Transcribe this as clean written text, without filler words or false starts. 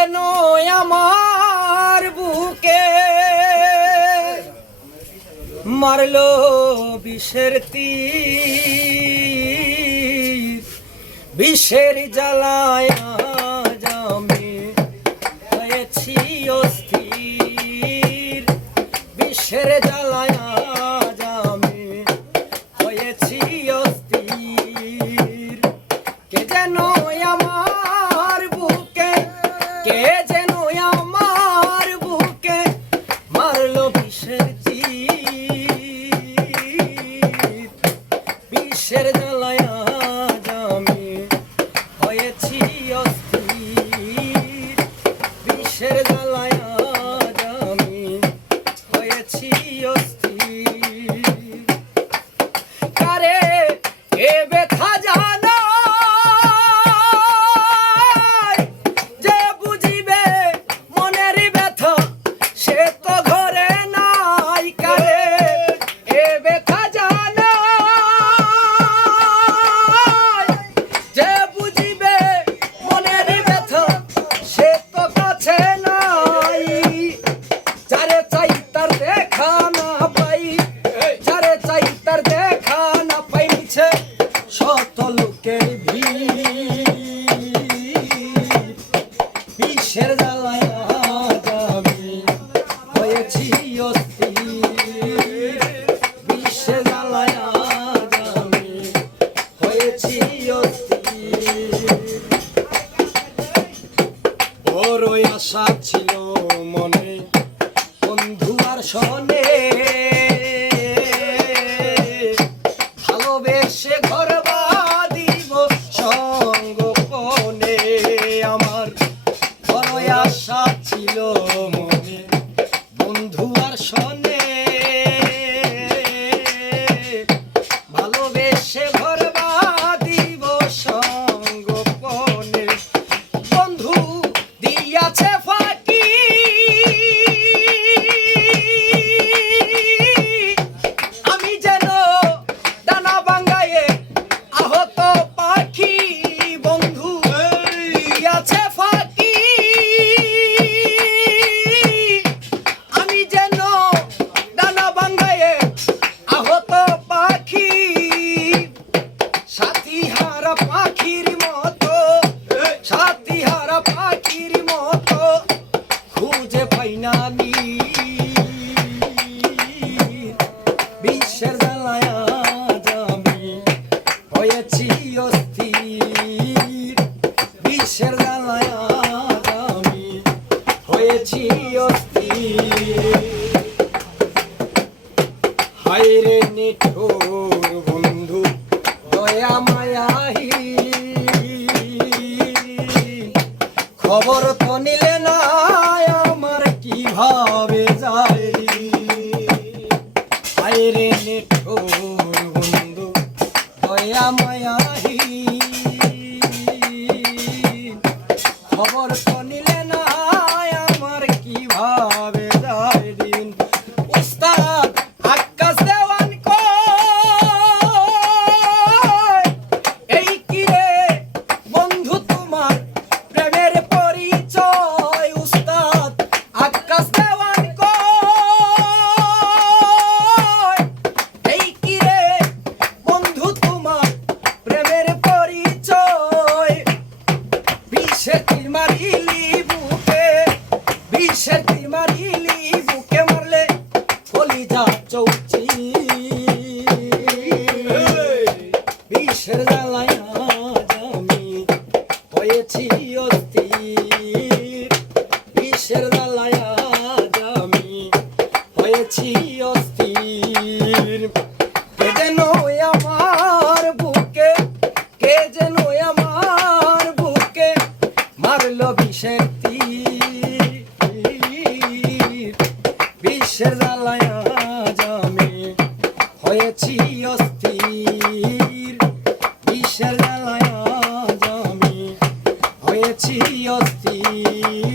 যেন আমার বুকে মারলো বিষের তীর, বিষের জ্বালায় আজ আমি হয়েছি অস্থির, বিষের জ্বালায় আজ আমি হয়েছি অস্থির। কে যেন আমার বুকে, কে যেন আমার বুকে মারলো বিষের তীর, বিষের জ্বালায় আজ আমি হয়েছি অস্থির, বিষের জ্বালায় আজ আমি হয়েছি অস্থির। কারে এ ব্যথা জানো যে বুঝিবে মনের ব্যথা, সে তো ঘরে নাই। কারে এ ব্যথা জানো যে বুঝিবে মনের ব্যথা, সে তো কাছে নাই। যারে চাই তার দেখা না পাই, যারে চাই তার দেখা না পাই, নিছে শত লোকের ভিড়, বিষের জ্বালায় আজ আমি হয়েছি অস্থির, বিষের জ্বালায় আজ আমি হয়েছি অস্থির। বড়ই আশা ছিল মনে বন্ধু আর শোনে, ভালোবেসে ঘর বাঁধিব সঙ্গোপনে। আমার বড়ই আশা ছিল মনে বন্ধু আর শোনে, ভালোবেসে ঘর বাঁধিব সঙ্গোপনে। বন্ধু দিয়াছে ফাঁকি, আমি যেন ডানা ভাঙায়ে আহত পাখি। বন্ধু দিয়াছে ফাঁকি, আমি যেন ডানা ভাঙায়ে আহত পাখি। সাথী হারা পাখির মতো, সাথী হারা পাখির মতো খুঁজে পাই না নীর, বিষের জ্বালায় আজ আমি হয়েছি অস্থির, বিষের জ্বালায় আজ আমি হয়েছি অস্থির। হায়রে নিঠুর বন্ধু দয়া মায়াহীন, খবর তো নিলে না আমার কিভাবে যায়। হায়রে নিঠুর বন্ধু দয়া মায়াহীন, খবর তো নিলে না আমার কিভাবে যায় দিন। উস্তাদ আকাশ দেওয়ান কয়, এই কি রে বন্ধু তোমার প্রেমের পরিচয়। উস্তাদ আকাশ দেওয়ান কয়, এই কি রে বন্ধু তোমার প্রেমের পরিচয়। বিষের তীর মারিলি বুকে, বিষের তীর মারিলি বুকে, মারলে কলিজা চৌচি। বিষের জ্বালায় আজ আমি হয়েছি অস্থির, বিষের জ্বালায় আজ আমি হয়েছি অস্থির। কে যেন আমার বুকে, কে যেন আমার বুকে মারলো বিষের তীর, বিষের জ্বালায় আজ আমি হয়েছি অস্থির, বিষের জ্বালায় আজ আমি হয়েছি অস্থির।